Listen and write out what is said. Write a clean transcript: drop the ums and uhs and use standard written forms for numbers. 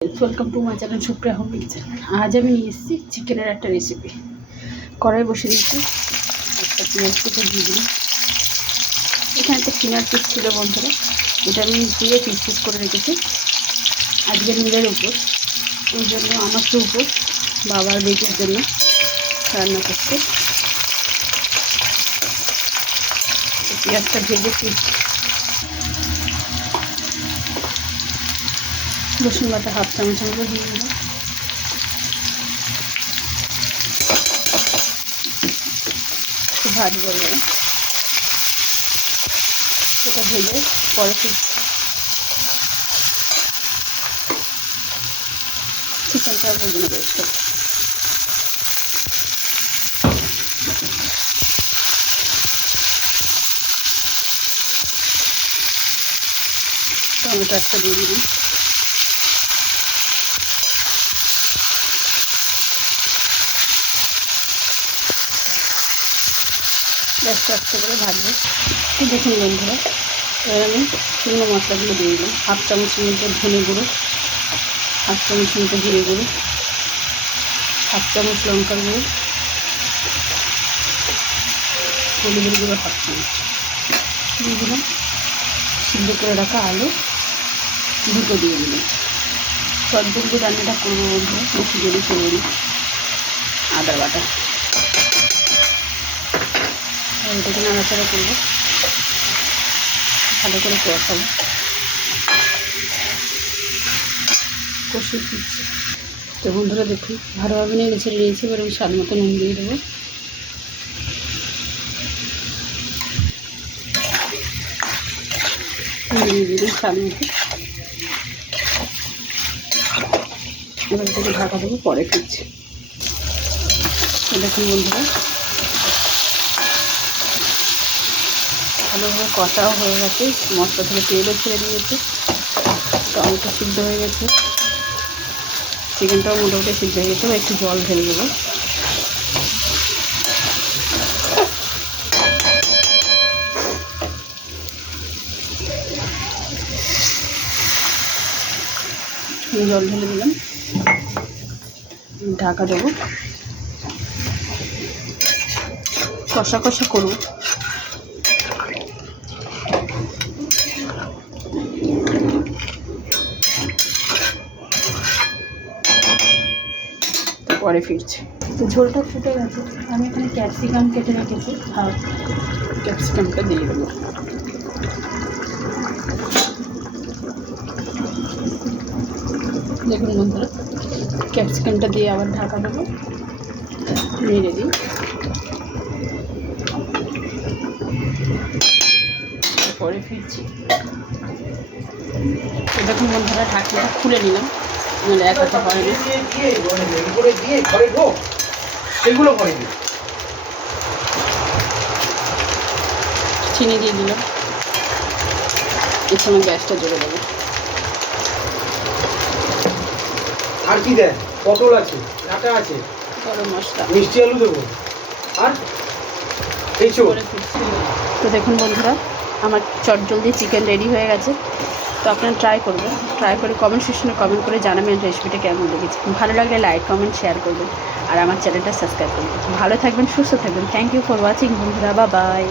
Welcome to my channel Supriya home kitchen. আজ আমি নিয়ে এসেছি চিকেনের একটা রেসিপি। কড়াই বসে দিচ্ছি, একটা পেঁয়াজ কেটে দিয়ে দিই। এখানে একটা কিনার পিস ছিল বন্ধুরা, এটা আমি ধুয়ে পিস পিস করে রেখেছি। আজকে নীলের উপর, ওই জন্য আমার তো উপর বাবার বেটির জন্য রান্না করতে। পেঁয়াজটা ভেজে রসুন বাটা হাফ চামচ মতো দিয়ে দিলাম। ভাজবো এবারে, সেটা ভেজে পরে চিকেনটা ভেজে নেবো। টমেটো একটা দিয়ে দিলাম। গ্যাসটা আস্তে করে ভাজবো। দেখুন বন্ধুরা, এবার আমি শুকনো মশলাগুলো দিয়ে দিলাম। হাফ চামচ মতো ধনে গুঁড়ো, হাফ চামচ মতো জিরে গুঁড়ো, হাফ চামচ লঙ্কার গুঁড়ো, হলুদের গুঁড়ো হাফ চামচ দিয়ে দিলাম। সিদ্ধ করে রাখা আলু দুটো দিয়ে দিলাম। সবগুলো রান্নাটা করবো বন্ধুরা, বেশি দেরি করবো না। আদা বাটা এটাকে নাড়াচাড়া করবো, ভালো করে কষাবো, কষিয়ে দিচ্ছি। তো বন্ধুরা দেখুন, ভালোভাবে নেড়ে ছেড়ে নিয়েছি। এবার আমি স্বাদ মতো নুন দিয়ে দেবো। দিয়ে দিলাম স্বাদ মতো। এবার এটাকে ঢাকা দেবো, পরে ফিরছি। দেখুন বন্ধুরা, ভালোভাবে কষাও হয়ে গেছে, মশলা থেকে তেলও ছেড়ে দিয়েছে, টমেটো সিদ্ধ হয়ে গেছে, চিকেনটাও মোটামুটি সিদ্ধ হয়ে গেছে। একটু জল ঢেলে দেবো। জল ঢেলে দিলাম, ঢাকা দেবো, কষা কষা করব। পরে ফিরছি। তো ঝোলটা ফুটে গেছে, আমি এখানে ক্যাপসিকাম কেটে রেখেছি, আর ক্যাপসিকামটা দিয়ে দেবো। দেখুন বন্ধুরা, ক্যাপসিকামটা দিয়ে আবার ঢাকা দেবো, নেড়ে দিই। পরে ফিরছি। দেখুন বন্ধুরা, ঢাকনাটা খুলে নিলাম, মানে এক হাতে হয় না। চিনি দিয়ে দিলাম। এর সময় গ্যাসটা জোরে দেবো। আর কি দেয়? পটল আছে, ডাটা আছে, গরম মশলা, মিষ্টি আলু দেবো, আর তো দেখুন বন্ধুরা, আমার চটজলদি চিকেন রেডি হয়ে গেছে। তো আপনারা ট্রাই করবেন, ট্রাই করে কমেন্ট সেকশনে কমেন্ট করে জানাবেন রেসিপিটা কেমন লেগেছে। ভালো লাগলে লাইক কমেন্ট শেয়ার করবেন, আর আমার চ্যানেলটা সাবস্ক্রাইব করবেন। ভালো থাকবেন, সুস্থ থাকবেন। থ্যাংক ইউ ফর ওয়াচিং বন্ধুরা, বাই বাই।